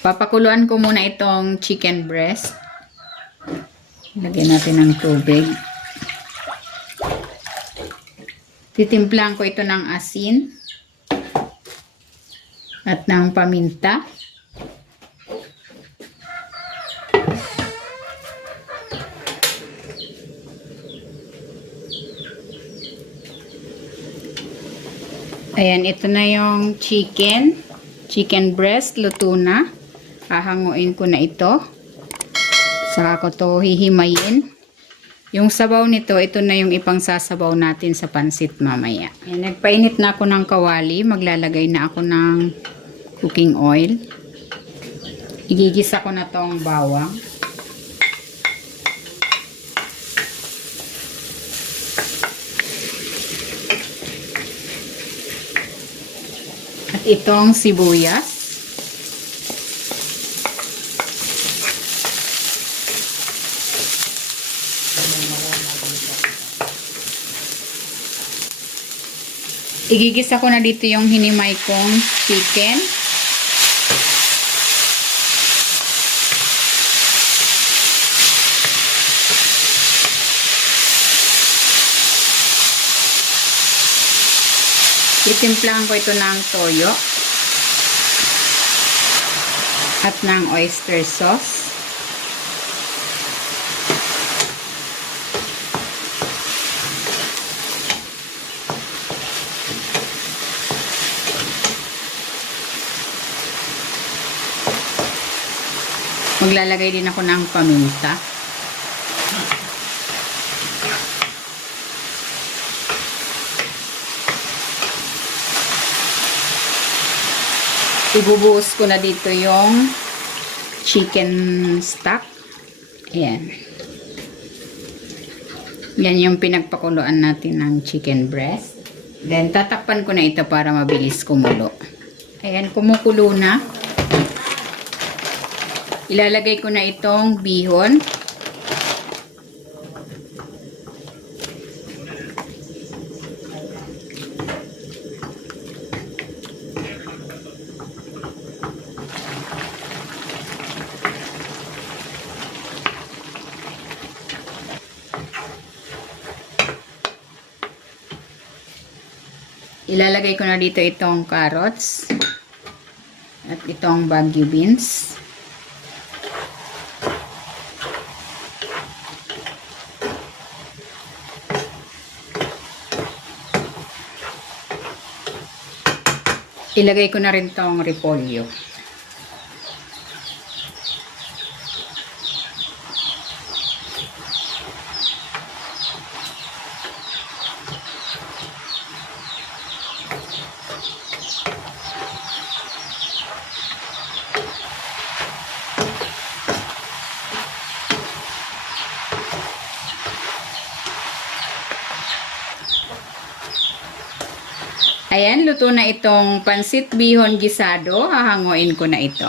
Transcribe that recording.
Papakuluan ko muna itong chicken breast. Lagyan natin ng tubig. Titimplahan ko ito ng asin at ng paminta. Ayan, ito na yung chicken breast, luto na. Hahanguin ko na ito. Saka ko to hihimayin. Yung sabaw nito, ito na yung ipang sasabaw natin sa pansit mamaya. Ayan, nagpainit na ako ng kawali. Maglalagay na ako ng cooking oil. Igigisa ko na tong bawang. At itong sibuyas. Igigisa ko na dito yung hinimay kong chicken. Itimplahan ko ito ng toyo at ng oyster sauce. Maglalagay din ako ng paminta. Ibubuhos ko na dito yung chicken stock. Ayan. Yan yung pinagpakuluan natin ng chicken breast. Then, tatakpan ko na ito para mabilis kumulo. Ayan, kumukulo na. Ilalagay ko na itong bihon. Ilalagay ko na dito itong carrots at itong Baguio beans. Ilagay ko na rin tong repolyo. Ayan, luto na itong pansit bihon gisado. Hahanguin ko na ito.